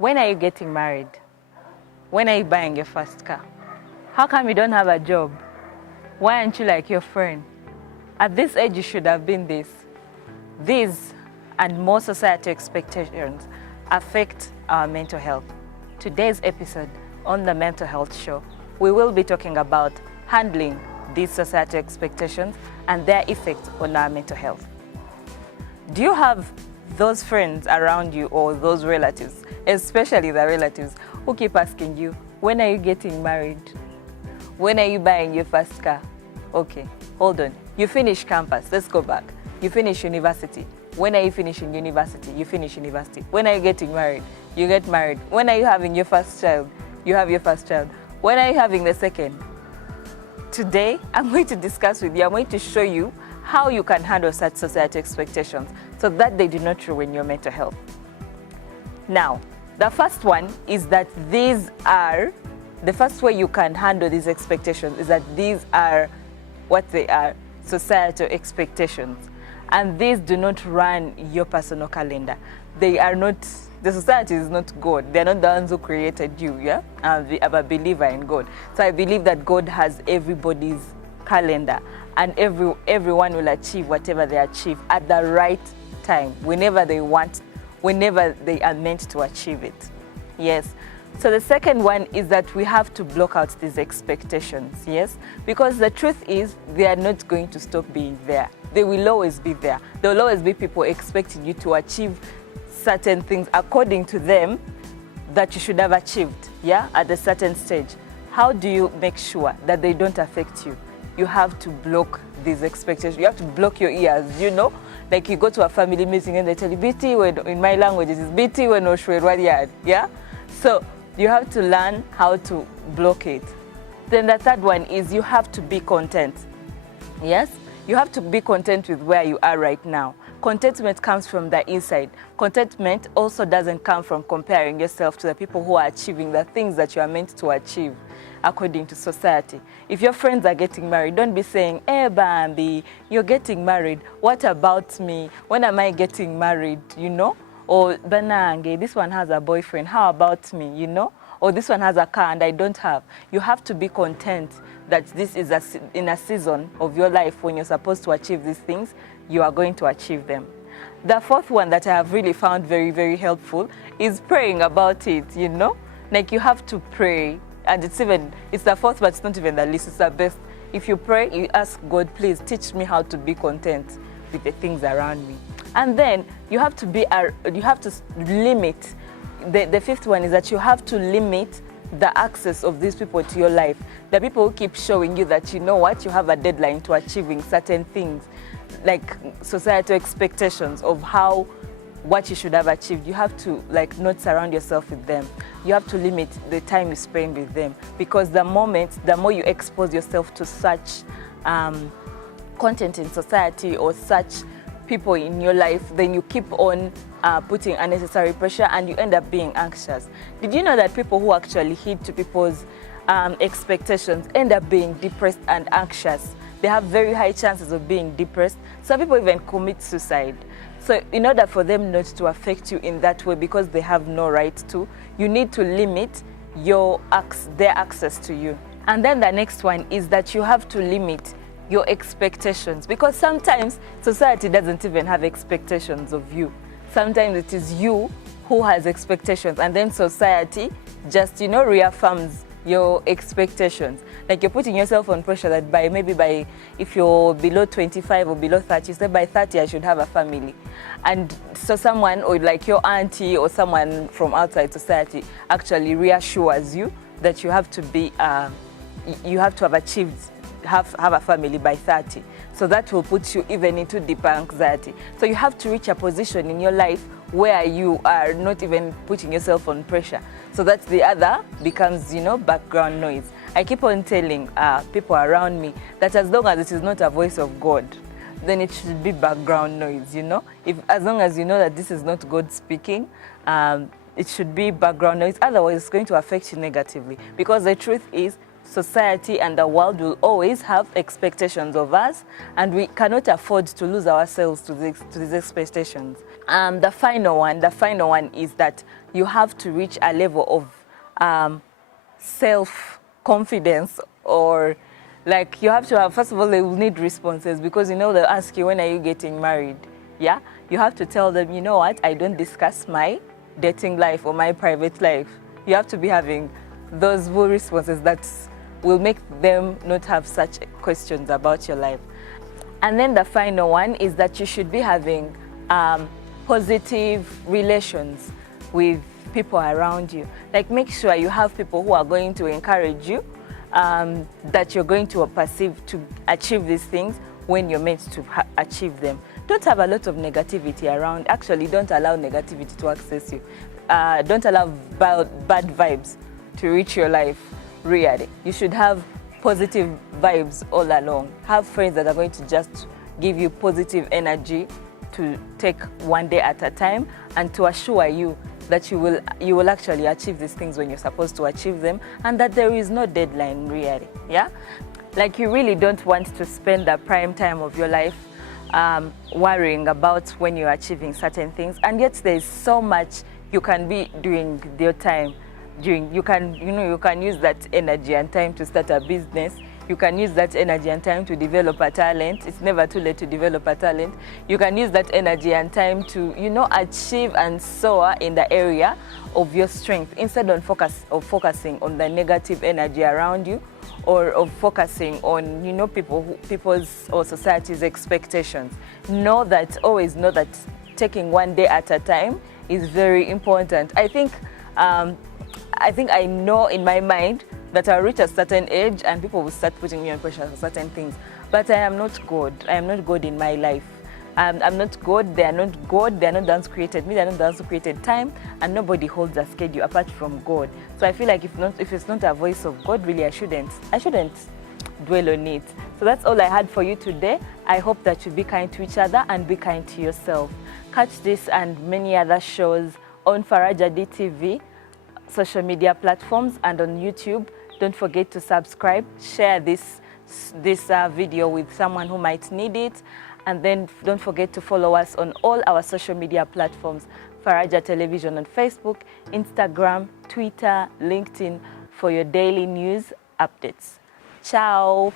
When are you getting married? When are you buying your first car? How come you don't have a job? Why aren't you like your friend? At this age, you should have been this. These and more society expectations affect our mental health. Today's episode on the Mental Health Show, we will be talking about handling these society expectations and their effect on our mental health. Do you have those friends around you or those relatives, especially the relatives, who keep asking you, when are you getting married? When are you buying your first car? Okay, hold on. You finish campus, let's go back. You finish university. When are you finishing university? You finish university. When are you getting married? You get married. When are you having your first child? You have your first child. When are you having the second? Today, I'm going to discuss with you, I'm going to show you how you can handle such society expectations so that they do not ruin your mental health. Now, the first one is that the first way you can handle these expectations is that these are what they are, societal expectations. And these do not run your personal calendar. They are not, the society is not God. They're not the ones who created you, yeah? I'm a believer in God. So I believe that God has everybody's calendar and everyone will achieve whatever they achieve at the right time, whenever they want, whenever they are meant to achieve it. Yes. So the second one is that we have to block out these expectations, yes? Because the truth is they are not going to stop being there. They will always be there. There will always be people expecting you to achieve certain things according to them that you should have achieved, yeah, at a certain stage. How do you make sure that they don't affect you? You have to block these expectations. You have to block your ears, you know? Like you go to a family meeting and they tell you, BT, in my language, it is BT when yeah? So you have to learn how to block it. Then the third one is you have to be content. Yes? You have to be content with where you are right now. Contentment comes from the inside. Contentment also doesn't come from comparing yourself to the people who are achieving the things that you are meant to achieve according to society. If your friends are getting married, don't be saying, hey Bambi, you're getting married. What about me? When am I getting married? You know? Or Banange, this one has a boyfriend. How about me? You know? Or this one has a car and I don't have. You have to be content that this is in a season of your life when you're supposed to achieve these things, you are going to achieve them. The fourth one that I have really found very, very helpful is praying about it, you know? Like you have to pray, and it's the fourth, but it's not even the least, it's the best. If you pray, you ask God, please teach me how to be content with the things around me. And then you have to limit. The fifth one is that you have to limit the access of these people to your life. The people who keep showing you that, you know what, you have a deadline to achieving certain things, like societal expectations of what you should have achieved. You have to not surround yourself with them. You have to limit the time you spend with them, because the more you expose yourself to such content in society or such people in your life, then you keep on putting unnecessary pressure and you end up being anxious. Did you know that people who actually heed to people's expectations end up being depressed and anxious? They have very high chances of being depressed. Some people even commit suicide. So in order for them not to affect you in that way, because they have no right to, you need to limit their access to you. And then the next one is that you have to limit your expectations, because sometimes society doesn't even have expectations of you. Sometimes it is you who has expectations, and then society just, reaffirms your expectations. Like you're putting yourself on pressure that if you're below 25 or below 30, you say by 30 I should have a family. And so someone, or like your auntie or someone from outside society, actually reassures you that you have to have achieved have a family by 30. So that will put you even into deeper anxiety. So you have to reach a position in your life where you are not even putting yourself on pressure. So that the other becomes, background noise. I keep on telling people around me that as long as it is not a voice of God, then it should be background noise, as long as you know that this is not God speaking, it should be background noise. Otherwise, it's going to affect you negatively. Because the truth is, society and the world will always have expectations of us, and we cannot afford to lose ourselves to these expectations. The final one is that you have to reach a level of self-confidence, or like you have to have, first of all, they will need responses, because they'll ask you, when are you getting married? Yeah, you have to tell them, you know what, I don't discuss my dating life or my private life. You have to be having those full responses that will make them not have such questions about your life. And then the final one is that you should be having positive relations with people around you. Like, make sure you have people who are going to encourage you, that you're going to perceive to achieve these things when you're meant to achieve them. Don't have a lot of negativity around. Actually, don't allow negativity to access you. Don't allow bad vibes to reach your life, really. You should have positive vibes all along. Have friends that are going to just give you positive energy to take one day at a time, and to assure you that you will actually achieve these things when you're supposed to achieve them, and that there is no deadline, really. Yeah, like, you really don't want to spend the prime time of your life worrying about when you're achieving certain things, and yet there's so much you can be doing your time. You can use that energy and time to start a business. You can use that energy and time to develop a talent. It's never too late to develop a talent. You can use that energy and time to, achieve and soar in the area of your strength, instead of focusing on the negative energy around you, or of focusing on, people's or society's expectations. Always know that taking one day at a time is very important. I think I know in my mind that I'll reach a certain age and people will start putting me on pressure for certain things. But I am not God. I am not God in my life. I'm not God. They are not God. They are not the ones who created me. They are not the ones who created time. And nobody holds a schedule apart from God. So I feel like if it's not a voice of God, really, I shouldn't dwell on it. So that's all I had for you today. I hope that you be kind to each other and be kind to yourself. Catch this and many other shows on Faraja TV, social media platforms, and on YouTube. Don't forget to subscribe, share this video with someone who might need it, and then don't forget to follow us on all our social media platforms, Faraja Television on Facebook, Instagram, Twitter, LinkedIn, for your daily news updates. Ciao!